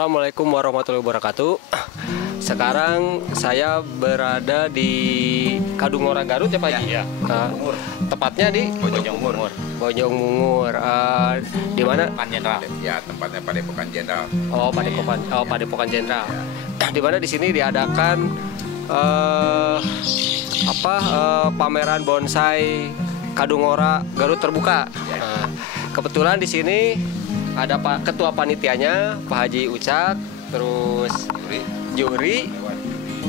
Assalamualaikum warahmatullahi wabarakatuh. Sekarang saya berada di Kadungora Garut ya Pak Haji? Ya. Tepatnya di Bojongmungur. Bojongmungur. Di mana? Padepokan Jenderal. Ya, tempatnya Padepokan Jenderal. Oh, Padepokan Jenderal. Di mana di sini diadakan pameran bonsai Kadungora Garut terbuka. Kebetulan di sini ada Pak Ketua Panitianya, Pak Haji Ucak, terus juri,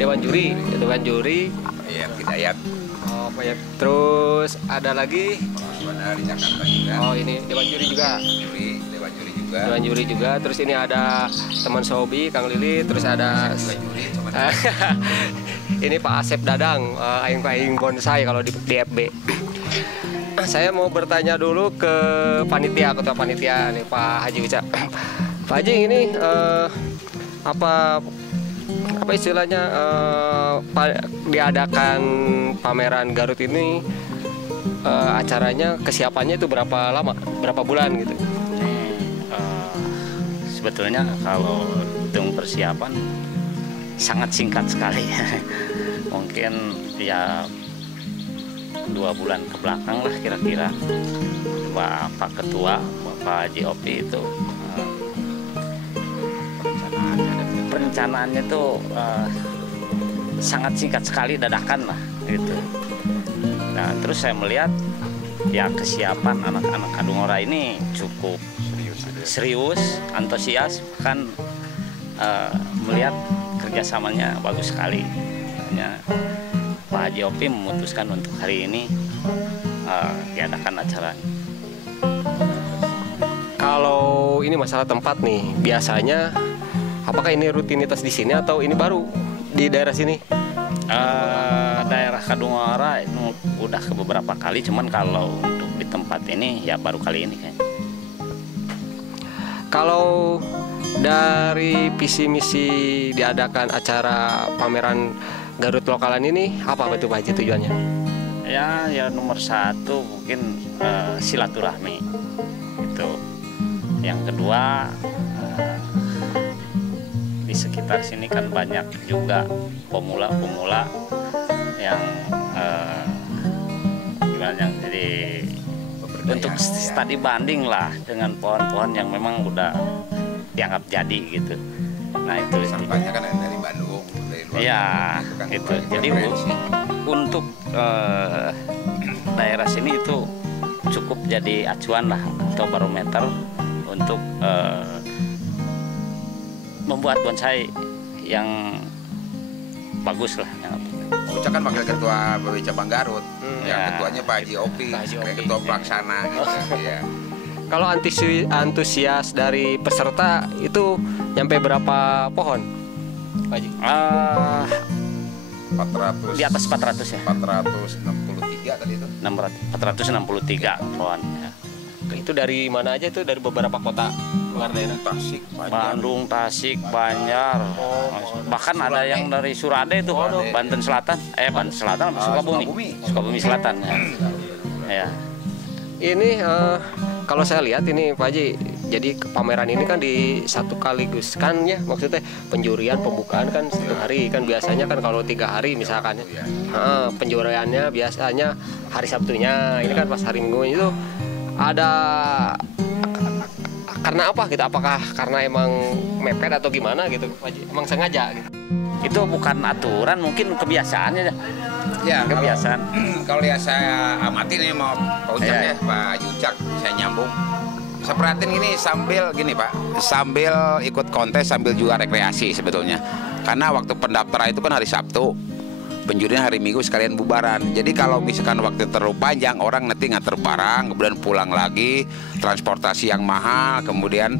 Dewan Juri, Ya, Hidayat. oh, Pak ya. Terus ada lagi, Dari Jakarta juga. oh ini Dewan Juri juga, Dewan Juri juga. Dewan Juri juga. Terus ini ada teman Sobi, Kang Lili, terus ada Juri, cuman ini Pak Asep Dadang, aing bonsai kalau di FB. Saya mau bertanya dulu ke panitia, ketua panitia nih Pak Haji Ucak. Pak Haji ini apa istilahnya diadakan pameran Garut ini acaranya kesiapannya itu berapa lama, berapa bulan gitu? Sebetulnya kalau hitung persiapan sangat singkat sekali. Mungkin ya 2 bulan ke belakang lah kira-kira. Pak Ketua, Bapak Haji Opi itu perencanaannya tuh sangat singkat sekali, dadakan lah gitu. Nah terus saya melihat ya kesiapan anak-anak Kadungora ini cukup serius, antusias, kan melihat kerjasamanya bagus sekali. Makanya Pak Haji Opi memutuskan untuk hari ini diadakan acara. Kalau ini masalah tempat nih, biasanya apakah ini rutinitas di sini atau ini baru di daerah sini? Daerah Kadungora itu udah ke beberapa kali, cuman kalau untuk di tempat ini ya baru kali ini kayaknya. Kalau dari visi misi diadakan acara pameran Garut lokalan ini apa betul Pak Haji tujuannya? Ya nomor 1 mungkin silaturahmi itu. Yang kedua di sekitar sini kan banyak juga pemula-pemula yang yang jadi untuk studi banding lah dengan pohon-pohon yang memang udah dianggap jadi gitu. Nah itu pesertanya kan dari Bandung, dari luar. Ya Kan gitu. Jadi untuk daerah sini itu cukup jadi acuan lah atau barometer untuk membuat bonsai yang bagus lah. Ucak kan wakil ketua BW Cabang Garut, yang Ya. ketuanya Pak Haji Opi, Pak Haji Opi. ketua pelaksana gitu. Ya. Kalau antusias dari peserta itu nyampe berapa pohon, Pak Haji? 400, Di atas 400 ya. 463 tadi itu. 463 pohon. Ya. Itu dari mana aja itu? Dari beberapa kota luar daerah? Tasik, Bandung, Tasik, Banjar, bahkan ada yang dari Surade itu, Banten Selatan, Banten Selatan, Sukabumi Selatan. Ya. Ini kalau saya lihat ini Pak Haji, jadi pameran ini kan di satu kaligus kan ya, maksudnya penjurian pembukaan kan 1 hari kan, biasanya kan kalau 3 hari misalkan ya, penjuriannya biasanya hari Sabtunya, ini kan pas hari Minggu itu ada karena apa gitu? Apakah karena emang mepet atau gimana gitu Pak Haji? Emang sengaja gitu? Itu bukan aturan, mungkin kebiasaannya. Ya, Kebiasaan. Kalau ya saya amati nih mau Pak Ucak ya, Pak Haji Ucak, saya nyambung. Saya perhatiin gini sambil gini Pak, sambil ikut kontes sambil juga rekreasi sebetulnya. Karena waktu pendaftaran itu kan hari Sabtu, penjurian hari Minggu sekalian bubaran. Jadi kalau misalkan waktu terlalu panjang, orang nanti nganter barang, kemudian pulang lagi, transportasi yang mahal, kemudian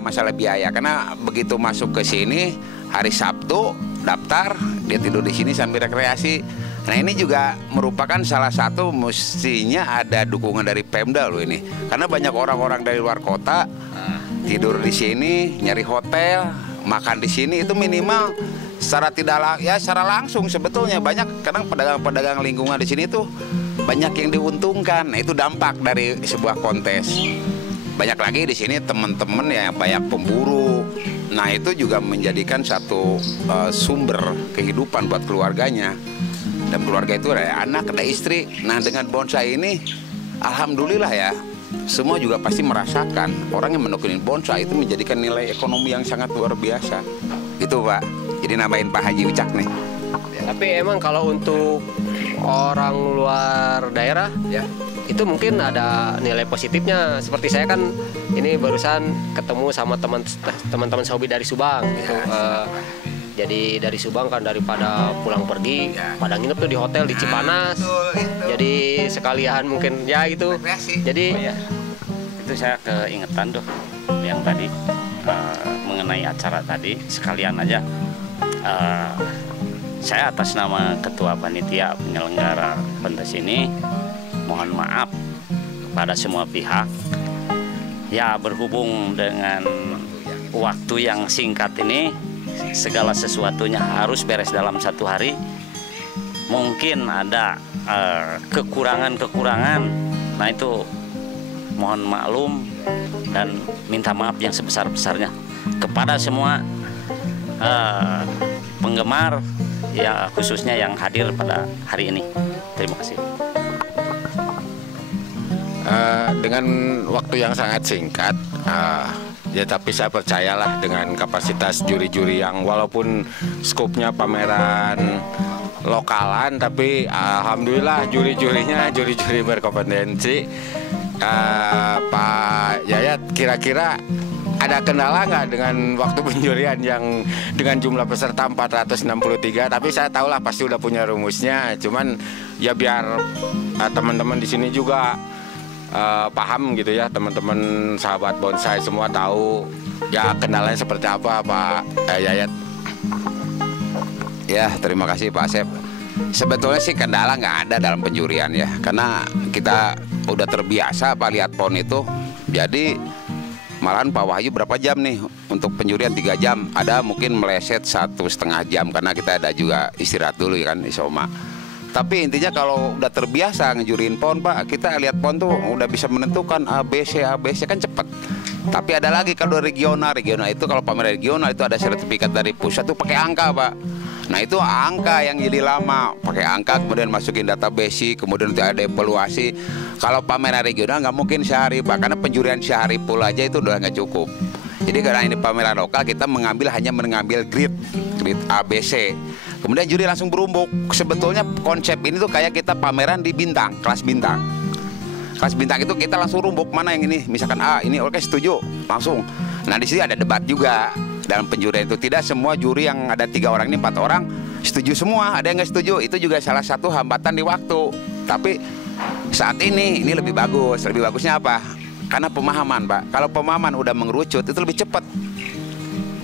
masalah biaya. Karena begitu masuk ke sini hari Sabtu daftar, dia tidur di sini sambil rekreasi. Nah ini juga merupakan salah satu mestinya ada dukungan dari Pemda loh ini. Karena banyak orang-orang dari luar kota tidur di sini, nyari hotel, makan di sini itu minimal secara secara langsung sebetulnya banyak. Kadang pedagang-pedagang lingkungan di sini tuh banyak yang diuntungkan. Nah, itu dampak dari sebuah kontes. banyak lagi di sini teman-teman ya banyak pemburu. Nah itu juga menjadikan satu sumber kehidupan buat keluarganya. Dan keluarga itu ada anak, ada istri. Nah dengan bonsai ini, alhamdulillah ya, semua juga pasti merasakan orang yang menekunin bonsai itu menjadikan nilai ekonomi yang sangat luar biasa. Itu Pak. Jadi namain Pak Haji Ucak nih. Tapi emang kalau untuk orang luar daerah ya itu mungkin ada nilai positifnya. Seperti saya kan ini barusan ketemu sama teman-teman hobi dari Subang gitu. Jadi dari Subang kan daripada pulang pergi pada nginep tuh di hotel di Cipanas. Jadi sekalian mungkin ya itu. Jadi itu saya keingetan tuh yang tadi mengenai acara tadi, sekalian aja saya atas nama Ketua Panitia Penyelenggara Kontes ini mohon maaf kepada semua pihak. Ya berhubung dengan waktu yang singkat ini, segala sesuatunya harus beres dalam 1 hari. Mungkin ada kekurangan-kekurangan. Nah itu mohon maklum dan minta maaf yang sebesar-besarnya kepada semua penggemar ya, khususnya yang hadir pada hari ini. Terima kasih. Dengan waktu yang sangat singkat, ya tapi saya percayalah dengan kapasitas juri-juri yang walaupun skopnya pameran lokalan, tapi alhamdulillah juri-jurinya juri-juri berkompetensi. Pak Yayat, kira-kira ada kendala nggak dengan waktu penjurian yang dengan jumlah peserta 463? Tapi saya tahu lah pasti udah punya rumusnya. Cuman ya biar teman-teman di sini juga paham gitu ya, teman-teman sahabat bonsai semua tahu ya kendalanya seperti apa Pak Yayat. Ya terima kasih Pak Asep. Sebetulnya sih kendala nggak ada dalam penjurian ya, karena kita udah terbiasa Pak lihat pohon itu. Jadi malahan Pak Wahyu berapa jam nih untuk penjurian? 3 jam. Ada mungkin meleset 1,5 jam karena kita ada juga istirahat dulu ya kan, isoma. Tapi intinya kalau udah terbiasa ngejuriin pohon Pak, kita lihat pohon tuh udah bisa menentukan ABC kan cepet. Tapi ada lagi kalau regional itu kalau pameran regional itu ada sertifikat dari pusat tuh pakai angka Pak. Nah itu angka yang jadi lama, pakai angka kemudian masukin database, kemudian nanti ada evaluasi. Kalau pameran regional nggak mungkin sehari Pak, karena penjurian sehari full aja itu udah nggak cukup. Jadi karena ini pameran lokal, kita hanya mengambil grid ABC. Kemudian juri langsung berumbuk. Sebetulnya konsep ini tuh kayak kita pameran di bintang, kelas bintang. Kelas bintang itu kita langsung rumbuk, mana yang ini, misalkan ini oke setuju, langsung. Nah di sini ada debat juga dalam penjurian itu. Tidak semua juri yang ada 3 orang ini 4 orang setuju semua, ada yang nggak setuju. Itu juga salah satu hambatan di waktu. Tapi saat ini lebih bagus. Lebih bagusnya apa? Karena pemahaman Pak. Kalau pemahaman udah mengerucut itu lebih cepat.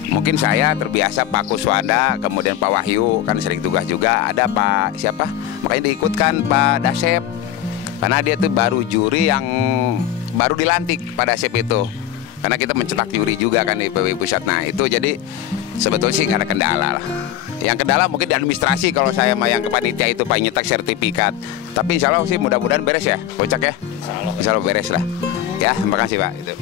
Mungkin saya terbiasa Pak Kuswanda, kemudian Pak Wahyu kan sering tugas juga. Ada Pak siapa? Makanya diikutkan Pak Dasep. Karena dia tuh baru juri yang baru dilantik pada Dasep itu. Karena kita mencetak juri juga kan di PBB Pusat. Nah itu jadi sebetulnya sih nggak ada kendala lah. Yang kendala mungkin di administrasi kalau saya sama yang ke panitia itu Pak nyetak sertifikat. Tapi insya Allah sih mudah-mudahan beres ya, Kocak ya. Insya Allah beres lah. Ya, terima kasih Pak. Itu.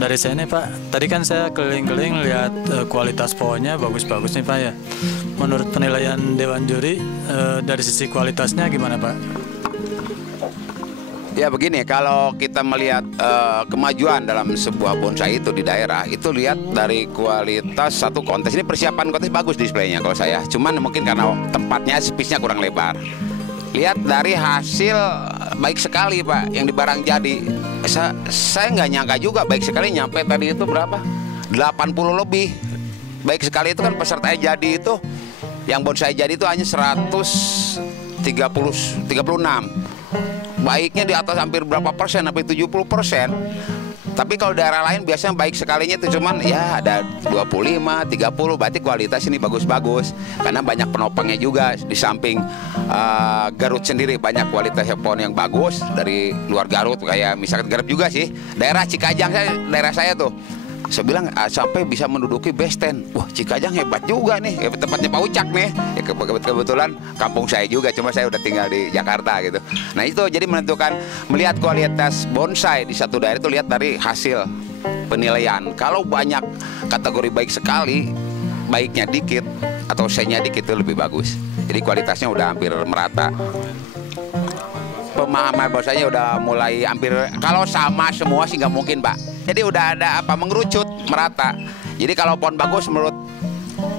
Dari saya nih Pak, tadi kan saya keliling-keliling lihat kualitas pohonnya bagus-bagus nih Pak ya. Menurut penilaian Dewan Juri, dari sisi kualitasnya gimana Pak? Ya begini, kalau kita melihat kemajuan dalam sebuah bonsai itu di daerah, itu lihat dari kualitas satu kontes. Ini persiapan kontes bagus displaynya kalau saya. Cuman mungkin karena tempatnya, space-nya kurang lebar. Lihat dari hasil baik sekali Pak, yang di barang jadi. Saya nggak nyangka juga baik sekali nyampe tadi itu berapa? 80 lebih. Baik sekali itu kan peserta jadi itu, yang bonsai jadi itu hanya 136. Baiknya di atas hampir berapa persen, sampai 70%. Tapi kalau daerah lain biasanya baik sekalinya itu cuman ya ada 25, 30, berarti kualitas ini bagus-bagus. Karena banyak penopangnya juga di samping Garut sendiri banyak kualitas pohon yang bagus dari luar Garut, kayak misalkan Garut juga sih. Daerah Cikajang daerah saya tuh Saya bilang sampai bisa menduduki base 10. Wah, Cikajang hebat juga nih. Tempatnya Pak Ucak nih. Ya, kebetulan kampung saya juga, cuma saya udah tinggal di Jakarta gitu. Nah itu jadi menentukan, melihat kualitas bonsai di satu daerah itu lihat dari hasil penilaian. Kalau banyak kategori baik sekali, baiknya dikit atau C-nya dikit itu lebih bagus. Jadi kualitasnya udah hampir merata. Pemahaman bonsainya udah mulai hampir, kalau sama semua sih nggak mungkin, Pak. Jadi udah ada mengerucut merata. Jadi kalau pohon bagus menurut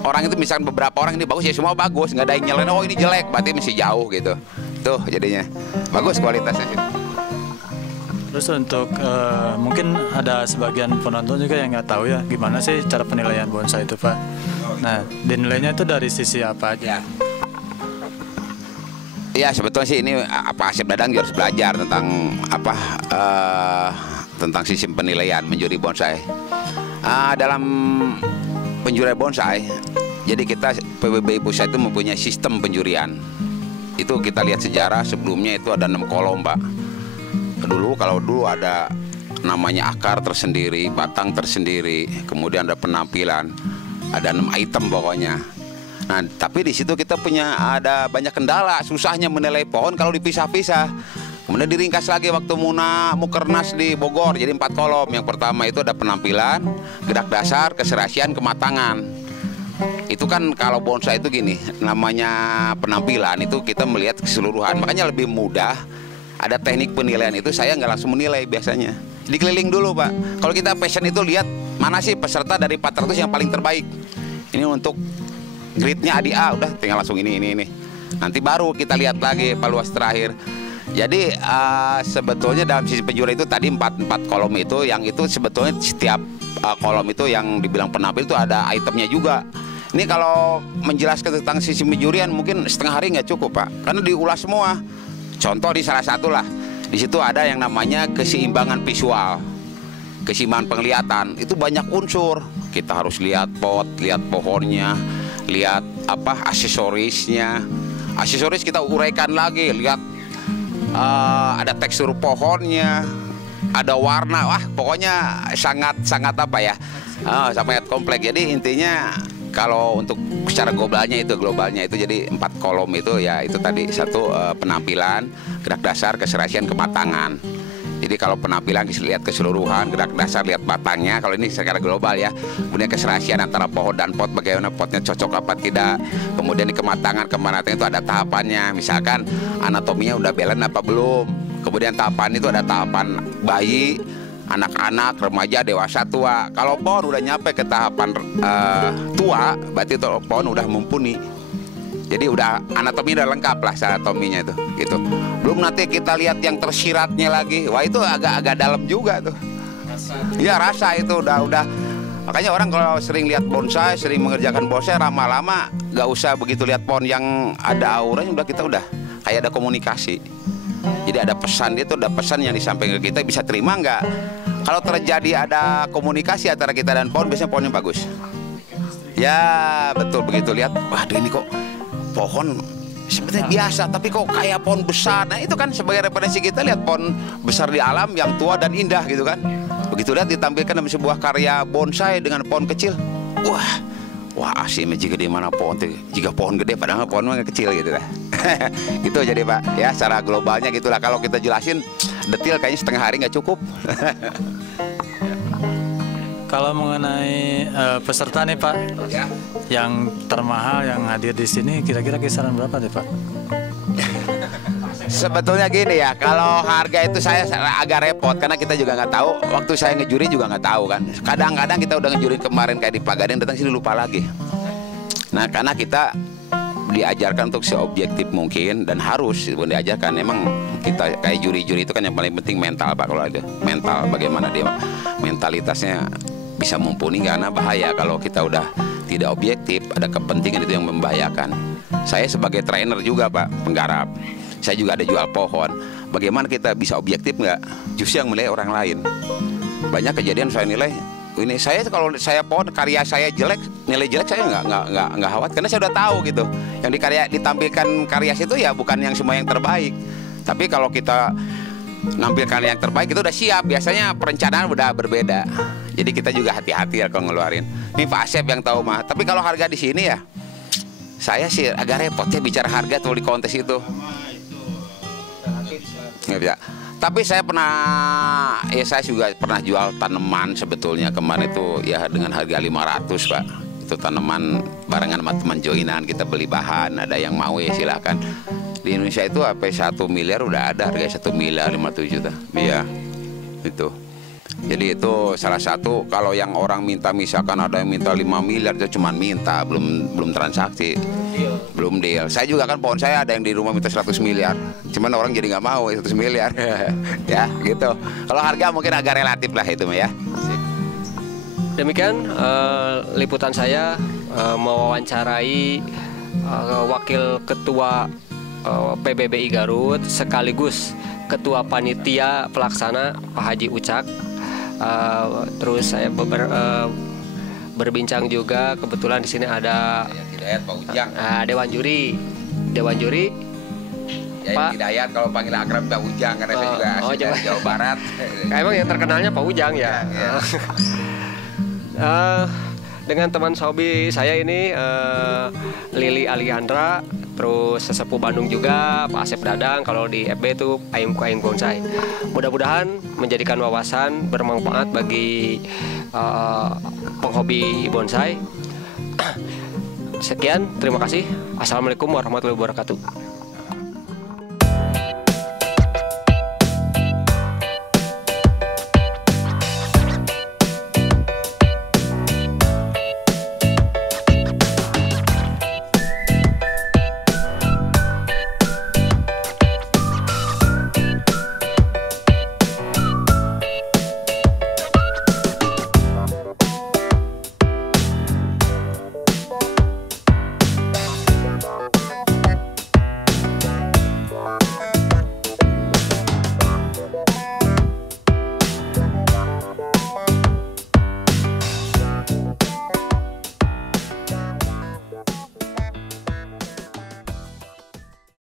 orang itu, misalkan beberapa orang ini bagus ya semua bagus, nggak ada yang nyalain oh ini jelek, berarti masih jauh gitu. Tuh jadinya bagus kualitasnya sih. Terus untuk mungkin ada sebagian penonton juga yang nggak tahu ya gimana sih cara penilaian bonsai itu, Pak. Nah, dinilainya itu dari sisi apa aja? Ya sebetulnya sih ini Asep Dadang harus belajar tentang tentang sistem penilaian menjuri bonsai. Dalam penjurian bonsai, jadi kita PBBI Pusat itu mempunyai sistem penjurian. Itu kita lihat sejarah sebelumnya itu ada 6 kolom, Pak. Kalau dulu ada namanya akar tersendiri, batang tersendiri, kemudian ada penampilan, ada 6 item pokoknya. Nah, tapi di situ kita ada banyak kendala, susahnya menilai pohon kalau dipisah-pisah. Kemudian diringkas lagi waktu Mukernas di Bogor jadi 4 kolom. Yang pertama itu ada penampilan, gerak dasar, keserasian, kematangan. Itu kan kalau bonsai itu gini, namanya penampilan itu kita melihat keseluruhan. Makanya lebih mudah, ada teknik penilaian itu saya nggak langsung menilai biasanya. Dikeliling dulu, Pak. Kalau kita passion itu lihat mana sih peserta dari 400 yang paling terbaik. Ini untuk grade-nya ADA, udah tinggal langsung ini. Nanti baru kita lihat lagi evaluasi terakhir. Jadi sebetulnya dalam sisi penjuri itu tadi 4 kolom itu, yang itu sebetulnya setiap kolom itu yang dibilang penampil itu ada itemnya juga. Ini kalau menjelaskan tentang sisi penjurian mungkin setengah hari nggak cukup, Pak, karena diulas semua. Contoh di salah satu lah, di situ ada yang namanya keseimbangan visual, keseimbangan penglihatan. Itu banyak unsur. Kita harus lihat pot, lihat pohonnya, lihat aksesorisnya. Aksesoris kita uraikan lagi, lihat ada tekstur pohonnya, ada warna, wah pokoknya sangat sangat kompleks. Jadi intinya kalau untuk secara globalnya itu jadi 4 kolom itu ya itu tadi satu penampilan, gerak dasar, keserasian, kematangan. Jadi kalau penampilan lihat keseluruhan, gerak dasar lihat batangnya, kalau ini secara global ya. Kemudian keserasian antara pohon dan pot, bagaimana potnya cocok apa tidak. Kemudian di kematangan itu ada tahapannya, misalkan anatominya udah balance apa belum. Kemudian tahapan itu ada tahapan bayi, anak-anak, remaja, dewasa, tua. Kalau pohon udah nyampe ke tahapan tua, berarti itu pohon udah mumpuni. Jadi udah anatomi udah lengkap lah anatominya itu gitu. Belum nanti kita lihat yang tersiratnya lagi. Wah itu agak dalam juga tuh. Iya rasa itu udah. Makanya orang kalau sering lihat bonsai, sering mengerjakan bonsai, lama-lama nggak usah begitu lihat pohon yang ada auranya, kita udah kayak ada komunikasi. Jadi ada pesan, dia tuh ada pesan yang disampaikan ke kita, bisa terima nggak? Kalau terjadi ada komunikasi antara kita dan pohon, biasanya pohonnya bagus. Ya betul, begitu lihat, waduh ini kok pohon sebenarnya biasa tapi kok kayak pohon besar. Nah itu kan sebagai referensi kita lihat pohon besar di alam yang tua dan indah gitu kan. Begitu lihat ditampilkan dalam sebuah karya bonsai dengan pohon kecil, wah aslinya jika di mana pohon jika pohon gede padahal pohonnya kecil gitu lah. Gitu jadi Pak ya, secara globalnya gitulah. Kalau kita jelasin detail kayaknya setengah hari nggak cukup. Kalau mengenai peserta nih Pak, Ya. yang termahal yang hadir di sini kira-kira kisaran berapa nih Pak? Sebetulnya gini ya, kalau harga itu saya agak repot karena kita juga nggak tahu. Waktu saya ngejuri juga nggak tahu kan. Kadang-kadang kita udah ngejuri kemarin kayak di Pagaden, datang sini lupa lagi. Nah karena kita diajarkan untuk seobjektif mungkin dan harus diajarkan. Memang kita kayak juri-juri itu kan yang paling penting mental Pak. Kalau ada mental, bagaimana dia mentalitasnya bisa mumpuni, karena bahaya kalau kita udah tidak objektif, ada kepentingan itu yang membahayakan. Saya sebagai trainer juga Pak, penggarap, saya juga ada jual pohon. Bagaimana kita bisa objektif nggak? Justru yang menilai orang lain. Banyak kejadian saya nilai, ini saya kalau saya pohon karya saya jelek, nilai jelek saya nggak khawatir karena saya udah tahu gitu. Yang ditampilkan karya itu ya bukan yang semua yang terbaik. Tapi kalau kita menampilkan yang terbaik, itu udah siap. Biasanya perencanaan udah berbeda. Jadi kita juga hati-hati ya kalau ngeluarin. Ini Pak Asep yang tahu mah. Tapi kalau harga di sini ya, saya sih agak repot ya bicara harga tuh di kontes itu. Nggak bisa. Tapi saya saya juga pernah jual tanaman sebetulnya kemarin itu ya dengan harga 500 Pak. Itu tanaman barengan sama teman joinan, kita beli bahan, ada yang mau ya silakan. Di Indonesia itu apa 1 miliar udah ada harga 1 miliar 57 juta. Iya, itu. Jadi itu salah satu, kalau yang orang minta misalkan ada yang minta 5 miliar itu cuma minta, belum transaksi. Belum deal. Saya juga kan pohon saya ada yang di rumah minta 100 miliar. Cuman orang jadi nggak mau 100 miliar. Ya, gitu. Kalau harga mungkin agak relatif lah itu ya. Demikian liputan saya mewawancarai Wakil Ketua PBBI Garut sekaligus Ketua Panitia Pelaksana Pak Haji Ucak. Terus saya berbincang juga, kebetulan di sini ada Pak Ujang. Dewan Juri Ya, Pak Hidayat kalau panggil akrab Pak Ujang karena saya juga asli dari Jawa Barat. Emang yang terkenalnya Pak Ujang ya. Dengan teman hobi saya ini Lili Aliandra, terus sesepuh Bandung juga Pak Asep Dadang, kalau di FB itu Aimku Aing Bonsai. Mudah-mudahan menjadikan wawasan bermanfaat bagi penghobi bonsai. Sekian, terima kasih. Assalamualaikum warahmatullahi wabarakatuh.